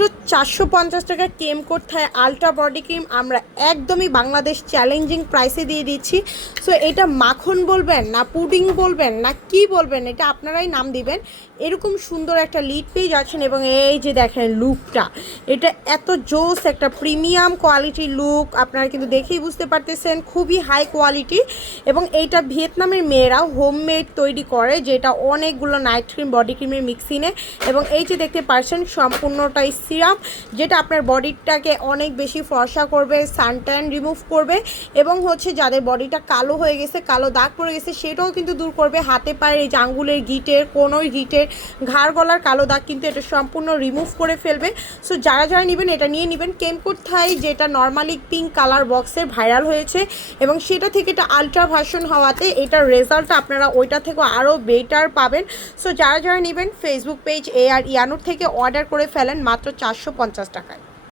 মাত্র চারশো পঞ্চাশ টাকা কেম কোথায় আলট্রা বডি ক্রিম। আমরা একদমই বাংলাদেশ চ্যালেঞ্জিং প্রাইসে দিয়ে দিচ্ছি। সো এটা মাখন বলবেন, না পুডিং বলবেন, না কি বলবেন, এটা আপনারাই নাম দিবেন। এরকম সুন্দর একটা লিড পেয়ে যাচ্ছেন এবং এই যে দেখেন লুকটা এটা এত জোস একটা প্রিমিয়াম কোয়ালিটির লুক আপনারা কিন্তু দেখেই বুঝতে পারতেছেন, খুবই হাই কোয়ালিটি এবং এইটা ভিয়েতনামের মেয়েরা হোমমেড তৈরি করে, যেটা অনেকগুলো নাইট ক্রিম বডি ক্রিমের মিক্সিনে এবং এই যে দেখতে পারছেন, সম্পূর্ণটাই সিরাম, যেটা আপনার বডিটাকে অনেক বেশি ফর্সা করবে, সানট্যান রিমুভ করবে এবং হচ্ছে যাদের বডিটা কালো হয়ে গেছে, কালো দাগ পড়ে গেছে, সেটাও কিন্তু দূর করবে হাতে পায়ের এই যে আঙ্গুলের গিটের কোনোর গিটের ঘাড় গলার কালো দাগ কিন্তু এটা সম্পূর্ণ রিমুভ করে ফেলবে। সো যারা যারা নেবেন, এটা নিয়ে নেবেন কেমকোট থাই যেটা নর্মালি পিঙ্ক কালার বক্সে ভাইরাল হয়েছে এবং সেটা থেকে এটা আলট্রা ভার্সন হওয়াতে এটার রেজাল্টটা আপনারা ওইটা থেকেও আরও বেটার পাবেন। সো যারা যারা নেবেন ফেসবুক পেজ এ আর ইয়ানুর থেকে অর্ডার করে ফেলেন, মাত্র চারশো পঞ্চাশ টাকায়।